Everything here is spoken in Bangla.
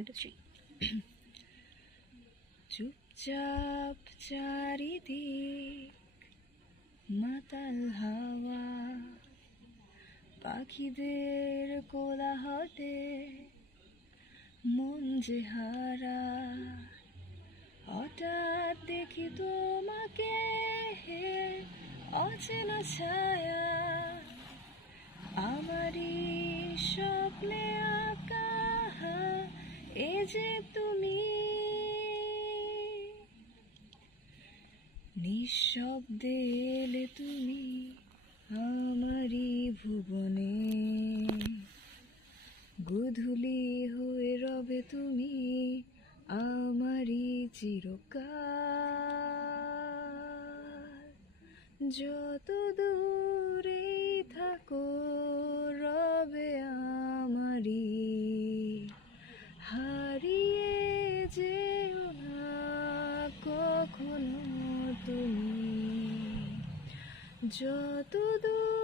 ওয়ান টু থ্রি চুপচাপ চারিদিক মাতাল হাওয়া। পাখিদের কোলাহলে মন যে হারা। হঠাৎ দেখি তোমাকে অচেনা ছায়া। এ যে তুমি নিঃশব্দে এলে তুমি আমারই ভুবনে। গধূলি হয়ে রবে তুমি আমারই চিরকাল। যত দূরেই যত থাকো